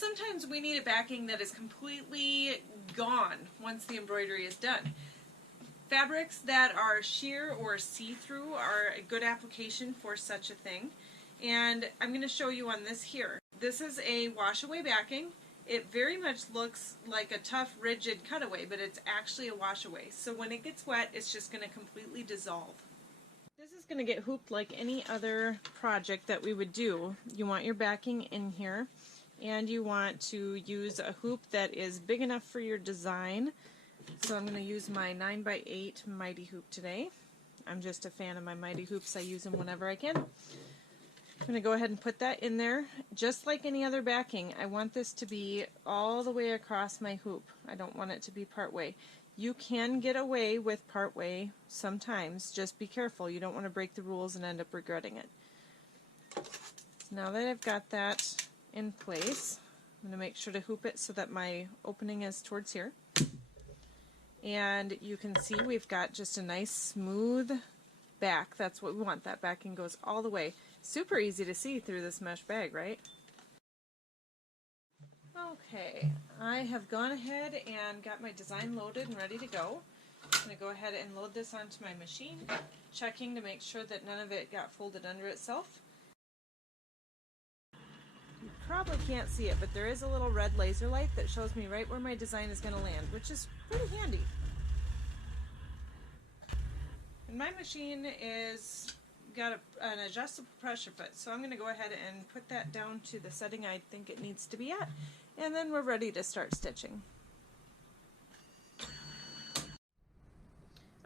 sometimes we need a backing that is completely gone once the embroidery is done. Fabrics that are sheer or see-through are a good application for such a thing. And I'm going to show you on this here. This is a wash-away backing. It very much looks like a tough, rigid cutaway, but it's actually a wash-away. So when it gets wet, it's just going to completely dissolve. This is going to get hooped like any other project that we would do. You want your backing in here, and you want to use a hoop that is big enough for your design. So I'm going to use my 9x8 Mighty Hoop today. I'm just a fan of my Mighty Hoops. I use them whenever I can. I'm going to go ahead and put that in there. Just like any other backing, I want this to be all the way across my hoop. I don't want it to be part way. You can get away with part way sometimes. Just be careful. You don't want to break the rules and end up regretting it. Now that I've got that in place, I'm going to make sure to hoop it so that my opening is towards here. And you can see we've got just a nice smooth back. That's what we want. That backing goes all the way. Super easy to see through this mesh bag, right? Okay, I have gone ahead and got my design loaded and ready to go. I'm going to go ahead and load this onto my machine, checking to make sure that none of it got folded under itself. You probably can't see it, but there is a little red laser light that shows me right where my design is going to land, which is pretty handy. And my machine is got an adjustable pressure foot, so I'm going to go ahead and put that down to the setting I think it needs to be at, and then we're ready to start stitching.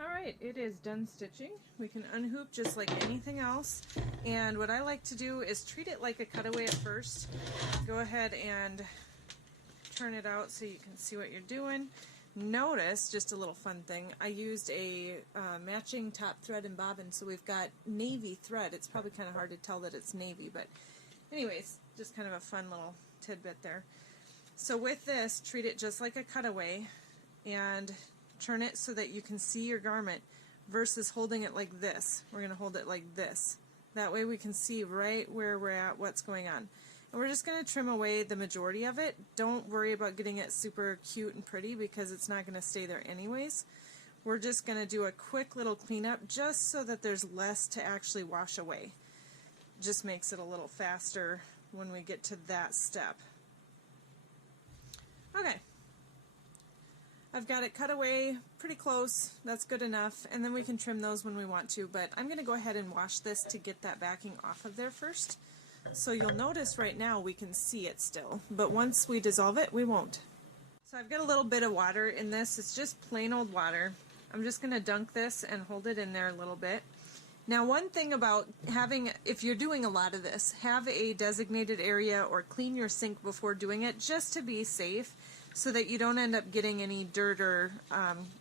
Alright, it is done stitching. We can unhoop just like anything else, and what I like to do is treat it like a cutaway at first. Go ahead and turn it out so you can see what you're doing. Notice, just a little fun thing, I used a matching top thread and bobbin, so we've got navy thread. It's probably kind of hard to tell that it's navy, but anyways, just kind of a fun little tidbit there. So with this, treat it just like a cutaway and turn it so that you can see your garment versus holding it like this. We're going to hold it like this. That way we can see right where we're at, what's going on. And we're just going to trim away the majority of it. Don't worry about getting it super cute and pretty because it's not going to stay there anyways. We're just going to do a quick little cleanup just so that there's less to actually wash away. Just makes it a little faster when we get to that step. Okay. I've got it cut away pretty close. That's good enough. And then we can trim those when we want to. But I'm going to go ahead and wash this to get that backing off of there first. So you'll notice right now we can see it still. But once we dissolve it, we won't. So I've got a little bit of water in this. It's just plain old water. I'm just going to dunk this and hold it in there a little bit. Now one thing about having, if you're doing a lot of this, have a designated area or clean your sink before doing it just to be safe so that you don't end up getting any dirt or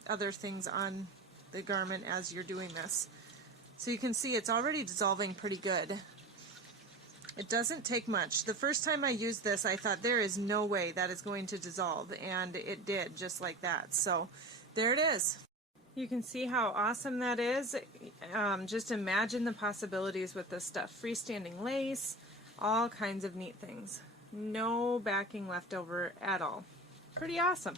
other things on the garment as you're doing this. So you can see it's already dissolving pretty good. It doesn't take much. The first time I used this I thought there is no way that is going to dissolve, and it did just like that. So there it is. You can see how awesome that is. Just imagine the possibilities with this stuff. Freestanding lace, all kinds of neat things. No backing left over at all. Pretty awesome.